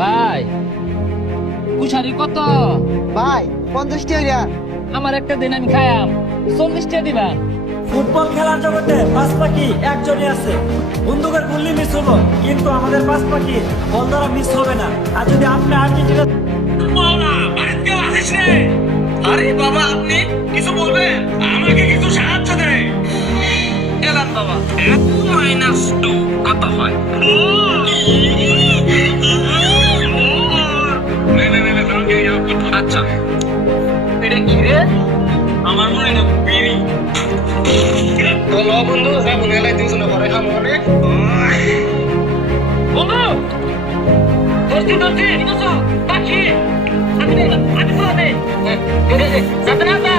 ভাই কুশারি কত? ভাই 50 টাকা। আমার একটা দিন আমি খায়াম, 40 টাকা দিবা। ফুটবল খেলার জগতে পাঁচ পাখি একজনই আছে। বন্দুকের গুল্লি মিস হলো, কিন্তু আমাদের পাঁচ পাখি বল দ্বারা মিস হবে না। আর যদি আপনি আর্জেন্টিনা আরে বাবা, আপনি কিছু বলবেন? আমাকে কিছু সাহায্য দেয়। এলাম বাবা, 2 - 2 কত হয়? আচ্ছা, এটা কি রে? আমার মনে হয় না বিড়ি। তো ল বন্ধু, যাবো নেলাই দুজনে ঘরে খাবো অনেক। বন্ধু ধরছি ধরছি, ঠিক আছে? পাখি আমি তো যাতে না